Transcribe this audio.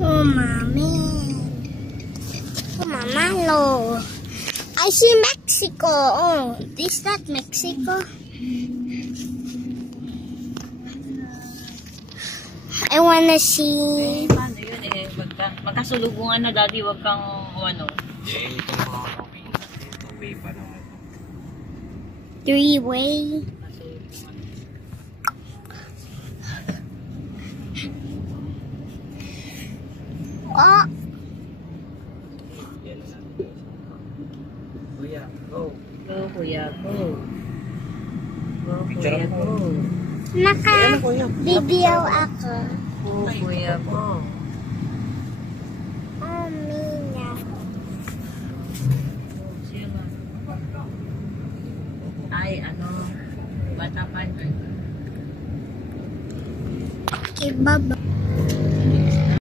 Oh, mommy. Oh, mama, no. I see Mexico. Oh, is that Mexico? I wanna see. Paano yun eh? Magkasulubungan na, daddy. Huwag kang ano. Eh, ito mga way pa naman. Three-way. Oh. Kuya, go. Go, kuya, go. Go, Picture kuya, ako. go. Naka-video ako. Go, kuya, go. Oh, Mina. Ay, ano, bata pa. Okay, bye-bye.